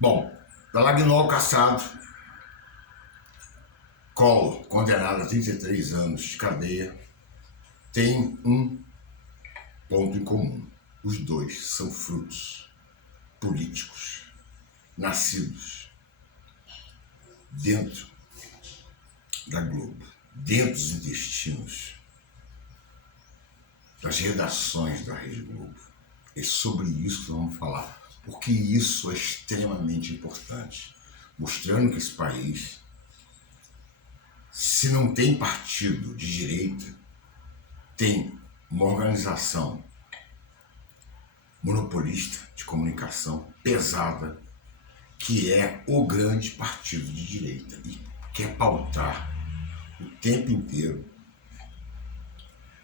Bom, Dallagnol caçado, Collor condenado a 33 anos de cadeia, tem um ponto em comum. Os dois são frutos políticos nascidos dentro da Globo, dentro dos intestinos das redações da Rede Globo. É sobre isso que vamos falar, porque isso é extremamente importante, mostrando que esse país, se não tem partido de direita, tem uma organização monopolista de comunicação pesada, que é o grande partido de direita e quer pautar o tempo inteiro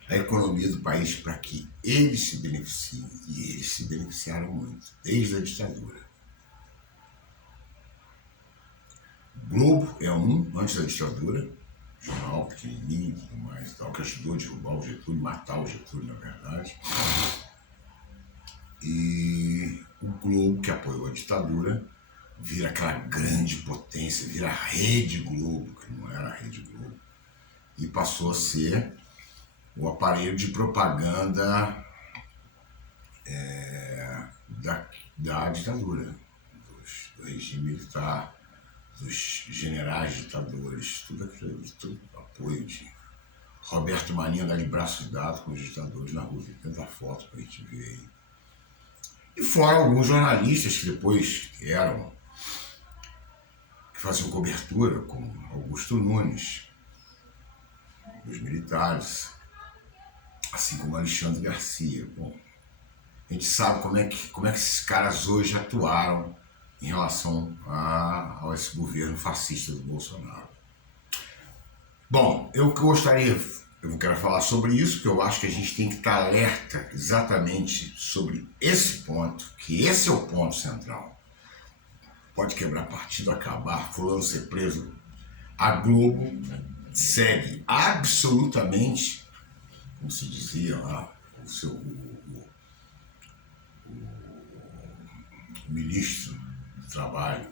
a economia do país para que eles se beneficiem, e eles se beneficiaram muito, desde a ditadura. O Globo é antes da ditadura, jornal pequenininho e tudo mais, tal, que ajudou a derrubar o Getúlio, matar o Getúlio, na verdade. E o Globo, que apoiou a ditadura, vira aquela grande potência, vira a Rede Globo, que não era a Rede Globo, e passou a ser o aparelho de propaganda da ditadura, do regime militar, dos generais ditadores, tudo aquilo, tudo apoio de Roberto Marinho andar de braços dados com os ditadores na rua, tem tanta foto pra gente ver aí. E fora alguns jornalistas que depois que faziam cobertura, como Augusto Nunes, os militares, assim como Alexandre Garcia. Bom, a gente sabe como é que esses caras hoje atuaram em relação a esse governo fascista do Bolsonaro. Bom, eu quero falar sobre isso, porque eu acho que a gente tem que estar alerta exatamente sobre esse ponto, que esse é o ponto central. Pode quebrar partido, acabar, fulano ser preso. A Globo segue absolutamente, como se dizia lá, o ministro do Trabalho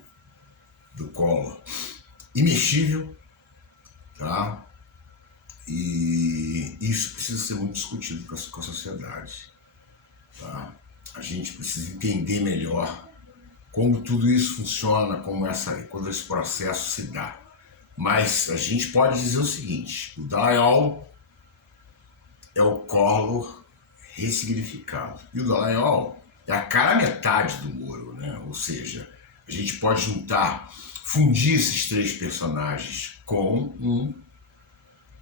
do Collor, imexível, tá? E isso precisa ser muito discutido com a sociedade, tá? A gente precisa entender melhor como tudo isso funciona, quando esse processo se dá. Mas a gente pode dizer o seguinte: o Dallagnol é o Collor ressignificado. E o Dallagnol é a cara metade do Moro, né? Ou seja, a gente pode fundir esses três personagens com um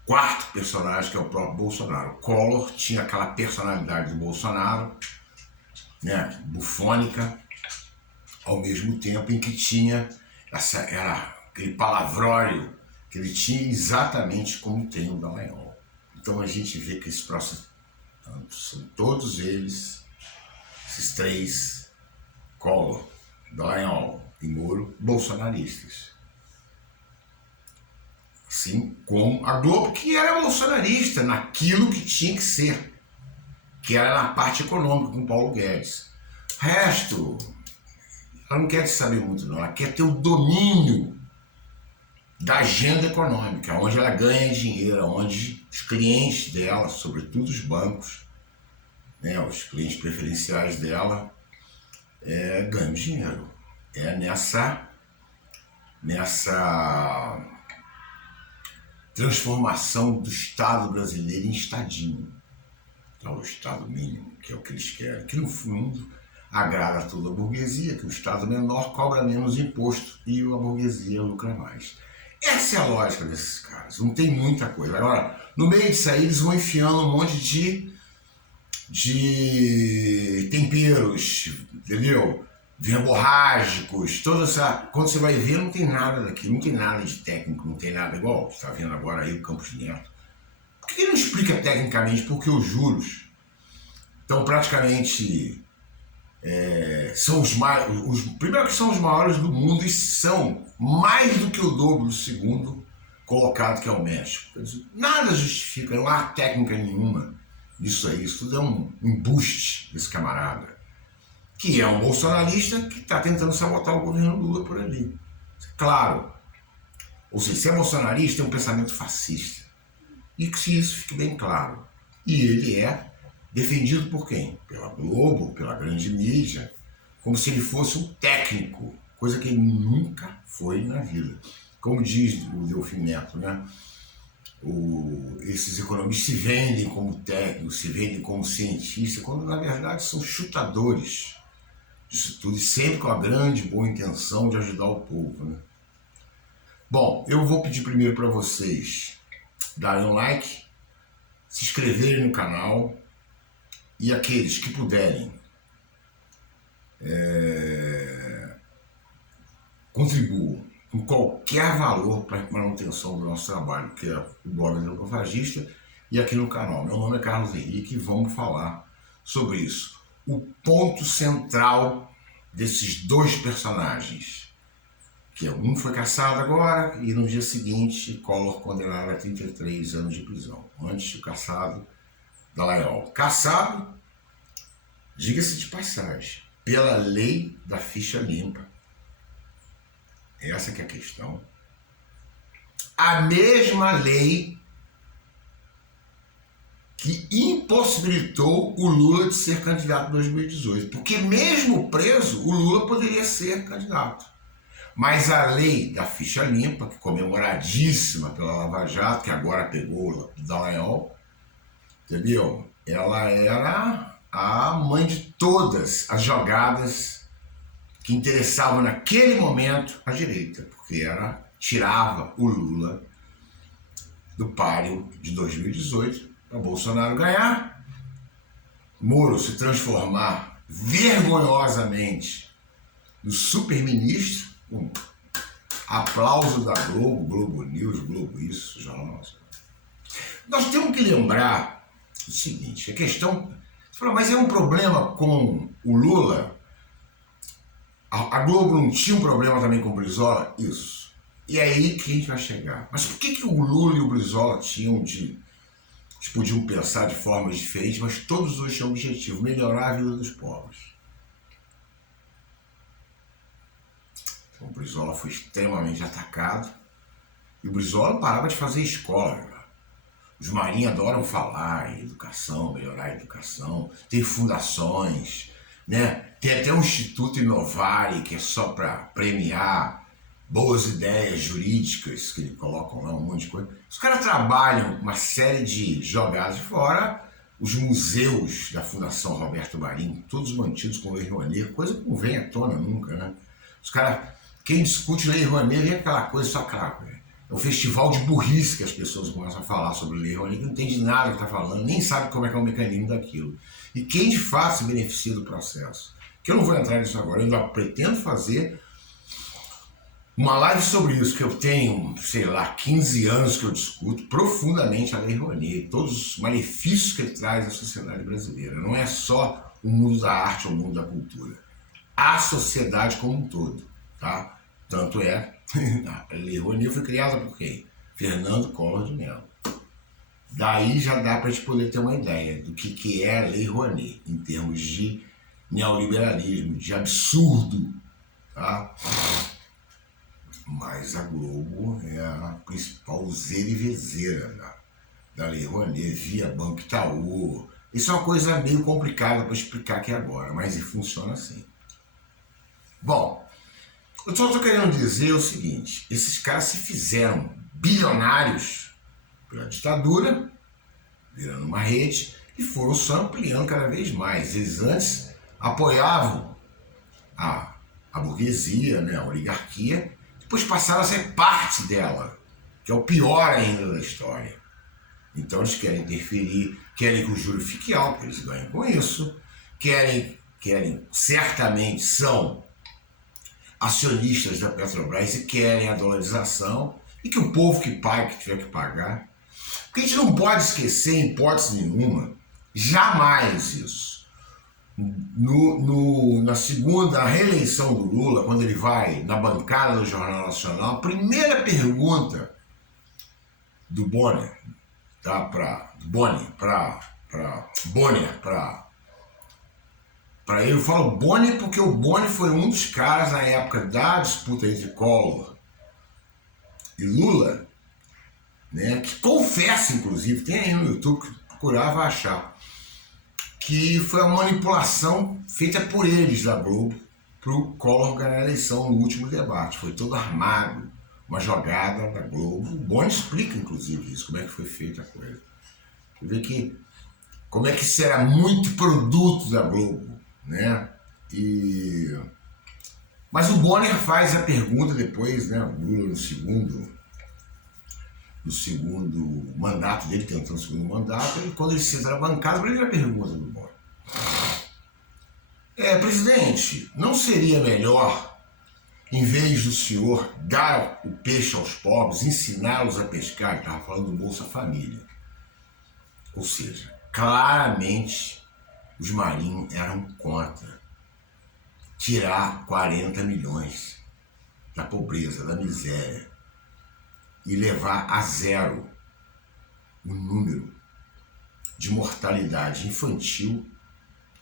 quarto personagem, que é o próprio Bolsonaro. O Collor tinha aquela personalidade do Bolsonaro, né, bufônica, ao mesmo tempo em que tinha aquele palavrório que ele tinha exatamente como tem o Dallagnol. Então a gente vê que esse processo, são todos eles, esses três, Collor, Dallagnol e Moro, bolsonaristas. Assim como a Globo, que era bolsonarista naquilo que tinha que ser, que era na parte econômica com Paulo Guedes. Resto, ela não quer saber muito não, ela quer ter o domínio da agenda econômica, onde ela ganha dinheiro, onde os clientes dela, sobretudo os bancos, né, os clientes preferenciais dela, ganham dinheiro. É nessa transformação do Estado brasileiro em estadinho, tá? O Estado mínimo, que é o que eles querem, que no fundo agrada toda a burguesia, que o Estado menor cobra menos imposto e a burguesia lucra mais. Essa é a lógica desses caras, não tem muita coisa. Agora, no meio disso aí, eles vão enfiando um monte de temperos, entendeu? Verborrágicos, toda essa. Quando você vai ver, não tem nada daquilo, não tem nada de técnico, não tem nada igual. Você está vendo agora aí o Campos Neto. Por que ele não explica tecnicamente? Porque os juros estão praticamente. São primeiro que são os maiores do mundo e são mais do que o dobro do segundo colocado, que é o México. Quer dizer, nada justifica, não há técnica nenhuma disso aí, isso tudo é um embuste desse camarada, que é um bolsonarista que está tentando sabotar o governo Lula por ali. Claro. Ou seja, se é bolsonarista, tem um pensamento fascista. E que isso fique bem claro. E ele é defendido por quem? Pela Globo, pela grande mídia, como se ele fosse um técnico, coisa que ele nunca foi na vida. Como diz o Delfim Neto, né? Esses economistas se vendem como técnicos, se vendem como cientistas, quando na verdade são chutadores disso tudo, e sempre com a grande boa intenção de ajudar o povo, né? Bom, eu vou pedir primeiro para vocês darem um like, se inscreverem no canal, e aqueles que puderem contribuam com qualquer valor para a manutenção do nosso trabalho, que é o blog Antropofagista, e aqui no canal. Meu nome é Carlos Henrique e vamos falar sobre isso. O ponto central desses dois personagens, que um foi caçado agora e no dia seguinte Collor condenado a 33 anos de prisão, antes do caçado Dallagnol. Caçado, diga-se de passagem, pela lei da ficha limpa. Essa que é a questão. A mesma lei que impossibilitou o Lula de ser candidato em 2018. Porque mesmo preso, o Lula poderia ser candidato. Mas a lei da ficha limpa, que comemoradíssima pela Lava Jato, que agora pegou o Dallagnol, entendeu? Ela era a mãe de todas as jogadas que interessavam naquele momento a direita, porque tirava o Lula do páreo de 2018 para Bolsonaro ganhar, Moro se transformar vergonhosamente no super-ministro, com aplauso da Globo, Globo News, Globo isso, Jornal Nacional. Nós temos que lembrar o seguinte, a questão, mas é um problema com o Lula? A Globo não tinha um problema também com o Brizola? Isso. E é aí que a gente vai chegar. Mas por que o Lula e o Brizola eles podiam pensar de formas diferentes, mas todos os dois tinham o objetivo, melhorar a vida dos pobres. Então, o Brizola foi extremamente atacado e o Brizola não parava de fazer escola. Os marinhos adoram falar em educação, melhorar a educação, tem fundações, né? Tem até um Instituto Inovare, que é só para premiar boas ideias jurídicas, que eles colocam lá um monte de coisa. Os caras trabalham uma série de jogadas fora, os museus da Fundação Roberto Marinho, todos mantidos com Lei Rouanet, coisa que não vem à tona nunca, né? Os caras, quem discute Lei Rouanet vem aquela coisa só claro, é um festival de burrice que as pessoas começam a falar sobre Lei Rouanet, que não entende nada que está falando, nem sabe como é que é o mecanismo daquilo. E quem de fato se beneficia do processo? Que eu não vou entrar nisso agora, eu ainda pretendo fazer uma live sobre isso, que eu tenho, sei lá, 15 anos que eu discuto profundamente a Lei Rouanet, todos os malefícios que ele traz à sociedade brasileira. Não é só o mundo da arte ou o mundo da cultura, a sociedade como um todo, tá? Tanto é, a Lei Rouanet foi criada por quem? Fernando Collor de Mello. Daí já dá para a gente poder ter uma ideia do que é a Lei Rouanet, em termos de neoliberalismo, de absurdo, tá? Mas a Globo é a principal zerivezeira da Lei Rouanet, via Banco Itaú. Isso é uma coisa meio complicada para explicar aqui agora, mas funciona assim. Bom, eu só estou querendo dizer o seguinte, esses caras se fizeram bilionários pela ditadura, virando uma rede, e foram só ampliando cada vez mais. Eles antes apoiavam a burguesia, né, a oligarquia, depois passaram a ser parte dela, que é o pior ainda da história. Então eles querem interferir, querem que o juro fique alto, eles ganham com isso, querem certamente são acionistas da Petrobras e querem a dolarização, e que o povo que pague, que tiver que pagar. Porque a gente não pode esquecer, em hipótese nenhuma, jamais isso. Na segunda reeleição do Lula, quando ele vai na bancada do Jornal Nacional, a primeira pergunta do Bonner, tá, para Para ele, eu falo Boni porque o Boni foi um dos caras na época da disputa entre Collor e Lula, né, que confessa, inclusive, tem aí no YouTube, que procurava achar, que foi a manipulação feita por eles da Globo para o Collor ganhar a eleição no último debate. Foi todo armado, uma jogada da Globo. O Boni explica, inclusive, isso, como é que foi feita a coisa. Você vê que como é que isso era muito produto da Globo, né? Mas o Bonner faz a pergunta depois, né? O Lula no segundo mandato dele, tentando o segundo mandato, e quando ele senta na bancada, a primeira pergunta do Bonner: presidente, não seria melhor, em vez do senhor dar o peixe aos pobres, ensiná-los a pescar? Ele estava falando do Bolsa Família. Ou seja, claramente os marinhos eram contra tirar 40 milhões da pobreza, da miséria e levar a zero o número de mortalidade infantil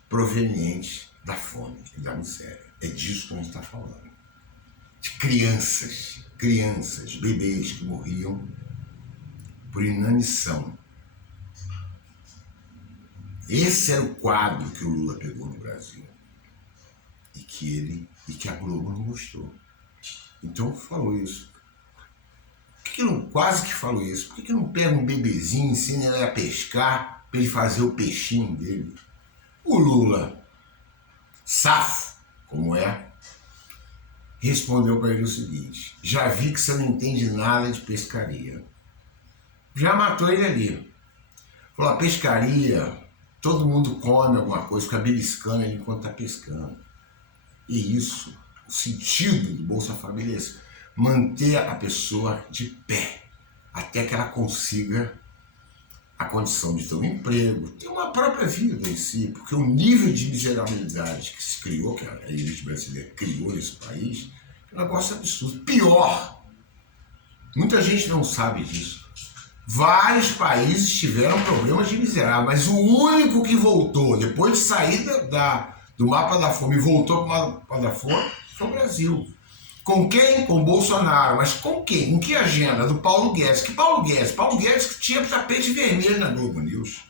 proveniente da fome e da miséria. É disso que a gente está falando. De crianças, bebês que morriam por inanição. Esse era o quadro que o Lula pegou no Brasil e que a Globo não gostou. Então falou isso. Por que não, quase que falou isso? Por que não pega um bebezinho, ensina ele a pescar para ele fazer o peixinho dele? O Lula, safo como é, respondeu para ele o seguinte: já vi que você não entende nada de pescaria. Já matou ele ali. Falou: a pescaria, todo mundo come alguma coisa, fica beliscando ele enquanto está pescando. E isso, o sentido do Bolsa Família é esse: manter a pessoa de pé até que ela consiga a condição de ter um emprego, ter uma própria vida em si, porque o nível de miserabilidade que se criou, que a elite brasileira criou nesse país, é um negócio absurdo. Pior, muita gente não sabe disso. Vários países tiveram problemas de miserável, mas o único que voltou, depois de sair do mapa da fome e voltou para o mapa da fome, foi o Brasil. Com quem? Com o Bolsonaro. Mas com quem? Com que agenda? Do Paulo Guedes. Que Paulo Guedes? Paulo Guedes que tinha tapete vermelho na Globo News.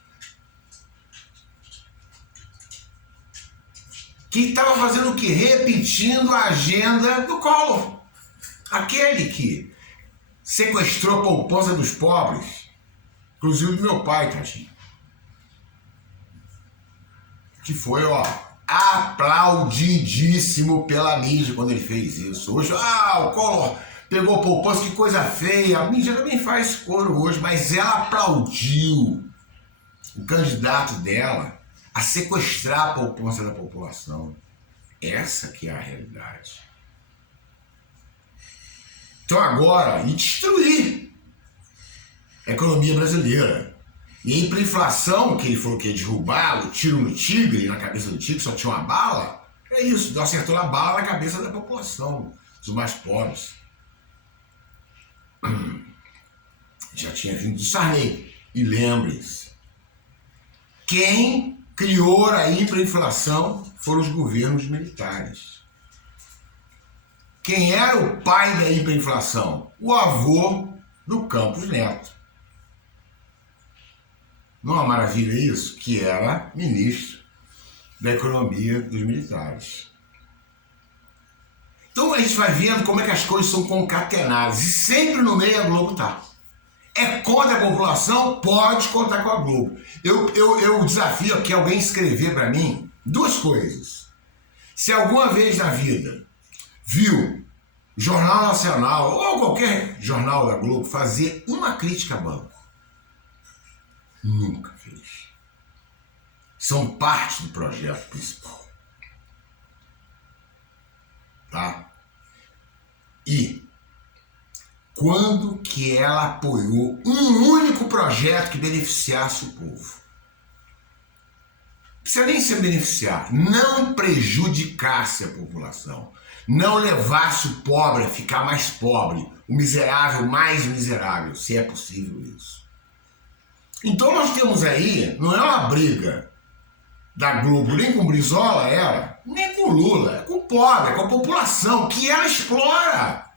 Que estava fazendo o quê? Repetindo a agenda do Collor. Aquele que sequestrou a poupança dos pobres. Inclusive do meu pai, tadinho. Que foi, aplaudidíssimo pela mídia quando ele fez isso. Hoje, o Collor pegou a poupança, que coisa feia. A mídia também faz coro hoje, mas ela aplaudiu o candidato dela a sequestrar a poupança da população. Essa que é a realidade. Então agora, e destruir a economia brasileira. E a hiperinflação, que ele falou que ia derrubar, o tiro no tigre, na cabeça do tigre, só tinha uma bala, é isso, acertou a bala na cabeça da população, dos mais pobres. Já tinha vindo do Sarney. E lembrem-se, quem criou a hiperinflação foram os governos militares. Quem era o pai da hiperinflação? O avô do Campos Neto. Não é uma maravilha isso? Que era ministro da economia dos militares. Então a gente vai vendo como é que as coisas são concatenadas. E sempre no meio a Globo tá. É contra a população? Pode contar com a Globo. Eu desafio aqui alguém escrever para mim duas coisas. Se alguma vez na vida viu Jornal Nacional ou qualquer jornal da Globo fazer uma crítica a banco, nunca fez. São parte do projeto principal. Tá? E quando que ela apoiou um único projeto que beneficiasse o povo? Não precisa nem se beneficiar, não prejudicasse a população, não levasse o pobre a ficar mais pobre, o miserável mais miserável, se é possível isso. Então nós temos aí, não é uma briga da Globo, nem com Brizola era, nem com Lula, é com o pobre, é com a população, que ela explora.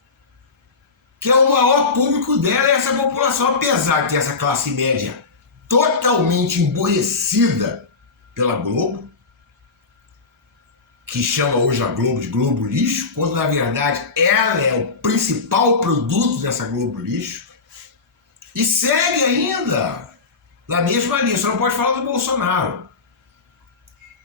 Que é o maior público dela, é essa população, apesar de ter essa classe média totalmente emborrecida pela Globo, que chama hoje a Globo de Globo Lixo, quando na verdade ela é o principal produto dessa Globo Lixo, e segue ainda na mesma linha. Você não pode falar do Bolsonaro,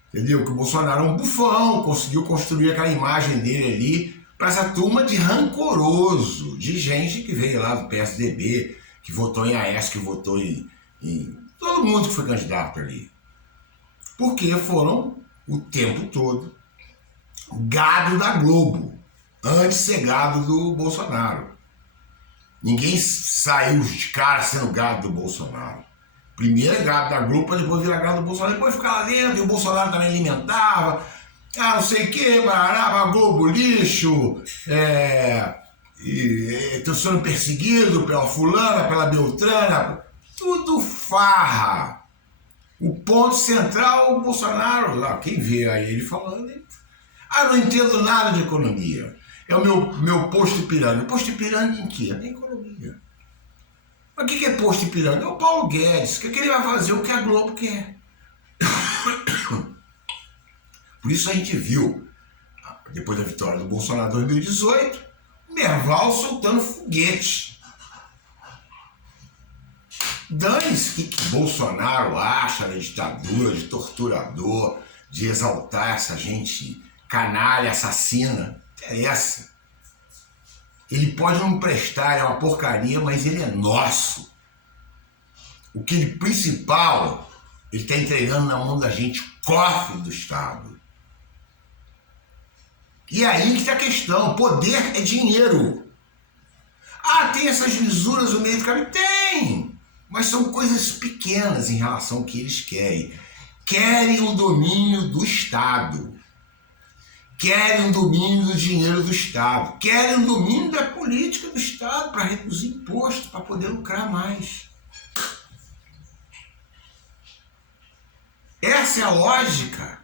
entendeu? Que o Bolsonaro é um bufão, conseguiu construir aquela imagem dele ali para essa turma de rancoroso, de gente que veio lá do PSDB, que votou em Aécio, que votou em todo mundo que foi candidato ali. Porque foram o tempo todo gado da Globo, antes de ser gado do Bolsonaro. Ninguém saiu de cara sendo gado do Bolsonaro. Primeiro é gado da Globo, para depois virar gado do Bolsonaro, depois ficar lá dentro, e o Bolsonaro também alimentava, não sei o que, a Globo lixo, estão sendo perseguido pela fulana, pela beltrana, tudo farra. O ponto central, o Bolsonaro, lá, quem vê aí ele falando, não entendo nada de economia. É o meu posto Ipiranga. Posto Ipiranga em quê? Na economia. Mas o que é posto Ipiranga? É o Paulo Guedes, que ele vai fazer o que a Globo quer. Por isso a gente viu, depois da vitória do Bolsonaro em 2018, o Merval soltando foguete. Dane-se o que Bolsonaro acha da ditadura, de torturador, de exaltar essa gente canalha, assassina. Interessa. Ele pode não prestar, é uma porcaria, mas ele é nosso. O que ele principal, ele está entregando na mão da gente, cofre do Estado. E aí que está a questão, poder é dinheiro. Tem essas lisuras no meio do caminho? Tem! Mas são coisas pequenas em relação ao que eles querem. Querem o domínio do Estado. Querem o domínio do dinheiro do Estado. Querem o domínio da política do Estado para reduzir imposto, para poder lucrar mais. Essa é a lógica.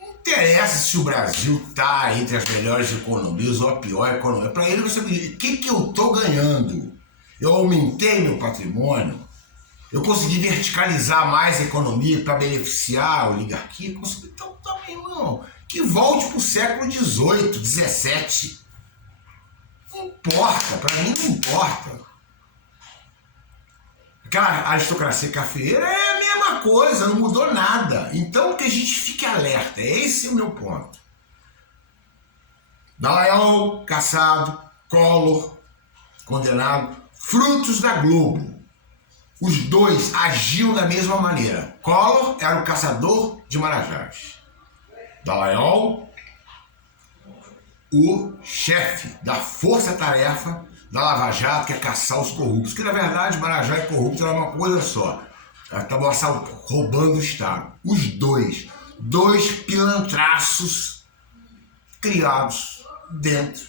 Não interessa se o Brasil está entre as melhores economias ou a pior economia. Para ele você me diz, o que eu estou ganhando? Eu aumentei meu patrimônio? Eu consegui verticalizar mais a economia para beneficiar a oligarquia? Consegui, então também não. Que volte para o século XVIII, XVII. Não importa, para mim não importa. Aquela aristocracia cafeeira é a mesma coisa, não mudou nada. Então que a gente fique alerta, esse é o meu ponto. Dallagnol, caçado, Collor, condenado, frutos da Globo. Os dois agiam da mesma maneira. Collor era o caçador de marajás. Dallagnol, o chefe da força-tarefa da Lava Jato, que é caçar os corruptos. Que na verdade Marajá e corrupto era uma coisa só. Estavam roubando o Estado. Os dois pilantraços criados dentro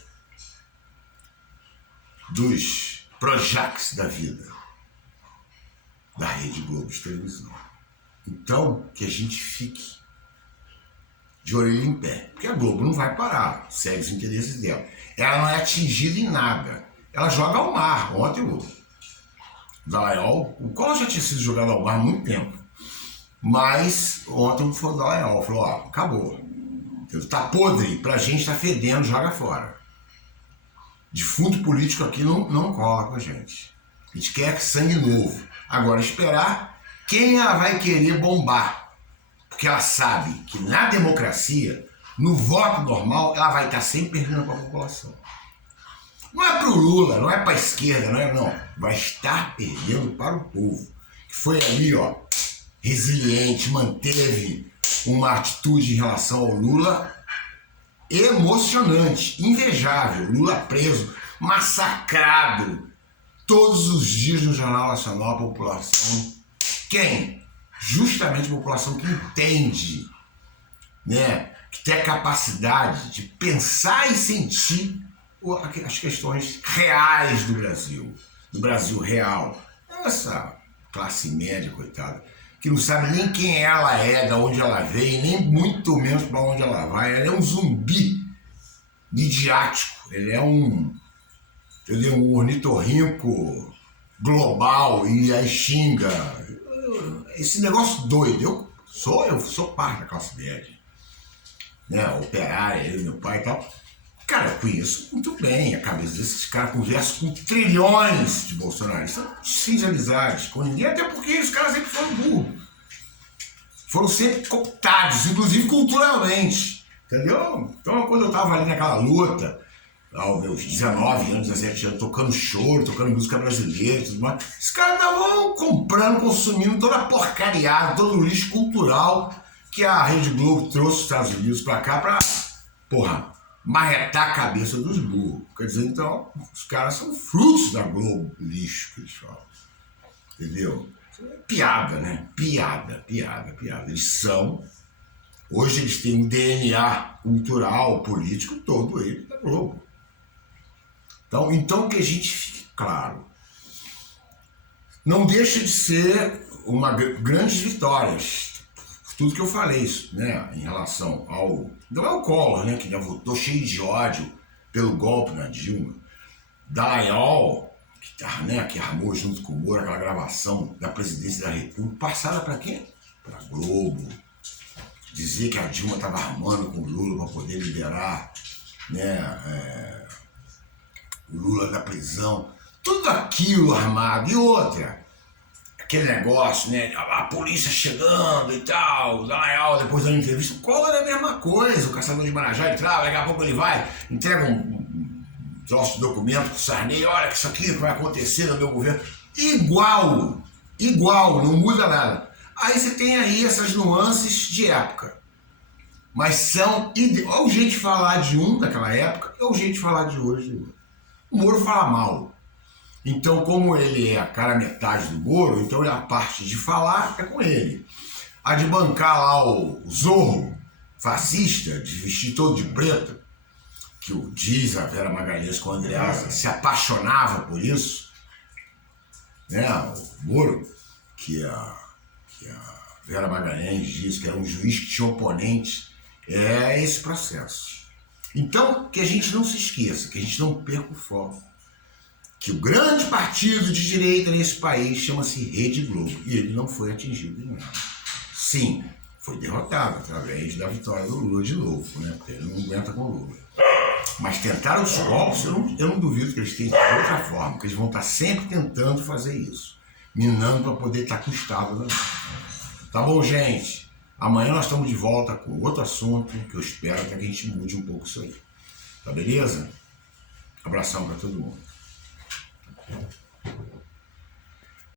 dos Projacs da vida, da Rede Globo de televisão. Então, que a gente fique de orelha em pé, porque a Globo não vai parar, segue os interesses dela. Ela não é atingida em nada. Ela joga ao mar. Ontem o Dallagnol, o Collor já tinha sido jogado ao mar há muito tempo, mas ontem foi o Dallagnol, falou, acabou. Tá podre, pra gente tá fedendo, joga fora. Defunto político aqui não cola com a gente. A gente quer sangue novo. Agora esperar quem ela vai querer bombar. Porque ela sabe que na democracia, no voto normal, ela vai estar sempre perdendo para a população. Não é para o Lula, não é para a esquerda, não. Vai estar perdendo para o povo. Que foi ali, resiliente, manteve uma atitude em relação ao Lula emocionante, invejável. Lula preso, massacrado todos os dias no Jornal Nacional, a população. Quem? Justamente a população que entende, né, que tem a capacidade de pensar e sentir as questões reais do Brasil real. Essa classe média, coitada, que não sabe nem quem ela é, de onde ela veio, nem muito menos para onde ela vai. Ela é um zumbi midiático, ele é um ornitorrinco global e aí xinga. Esse negócio doido. Eu sou parte da classe média, né? Operária, eu, meu pai e tal. Cara, eu conheço muito bem a cabeça desses caras, converso com trilhões de bolsonaristas, sem amizades com ninguém, até porque os caras sempre foram burros. Foram sempre cooptados, inclusive culturalmente, entendeu? Então, quando eu tava ali naquela luta, aos meus 19 anos, 17 anos, tocando choro, tocando música brasileira e tudo mais, esses caras estavam comprando, consumindo toda a porcariada, todo o lixo cultural que a Rede Globo trouxe os Estados Unidos pra cá pra, porra, marretar a cabeça dos burros. Quer dizer, então, os caras são frutos da Globo, lixo que eles falam. Entendeu? Piada, né? Piada. Eles são... Hoje eles têm um DNA cultural, político, todo ele da Globo. Então que a gente fique claro. Não deixa de ser uma grandes vitórias. Tudo que eu falei, né, em relação ao... Não é o Collor, né, que já votou cheio de ódio pelo golpe na Dilma. Dallagnol, que armou junto com o Moro aquela gravação da presidência da República, passada para quem? Para Globo. Dizer que a Dilma estava armando com o Lula para poder liberar, né, o Lula da prisão. Tudo aquilo armado. E outra... Aquele negócio, né? A polícia chegando e tal, Dallagnol depois da entrevista, o Collor é a mesma coisa, o caçador de Marajá entrava, daqui a pouco ele vai, entrega um troço de documento pro Sarney, olha que isso aqui vai acontecer no meu governo. Igual, não muda nada. Aí você tem aí essas nuances de época. Mas são, olha o jeito de falar de um daquela época, é o jeito de falar de hoje. O Moro fala mal. Então, como ele é a cara metade do Moro, então a parte de falar é com ele. A de bancar lá o Zorro, fascista, de vestir todo de preto, que diz a Vera Magalhães com o Andreasa, se apaixonava por isso, né? O Moro, que a Vera Magalhães diz que era um juiz que tinha oponente, é esse processo. Então, que a gente não se esqueça, que a gente não perca o foco. Que o grande partido de direita nesse país chama-se Rede Globo e ele não foi atingido em nada. Sim, foi derrotado através da vitória do Lula de novo, né? Porque ele não aguenta com o Lula. Mas tentaram os golpes, eu não duvido que eles tenham de outra forma, porque eles vão estar sempre tentando fazer isso, minando para poder estar com o Estado, né? Tá bom, gente? Amanhã nós estamos de volta com outro assunto que eu espero que a gente mude um pouco isso aí. Tá beleza? Abração para todo mundo.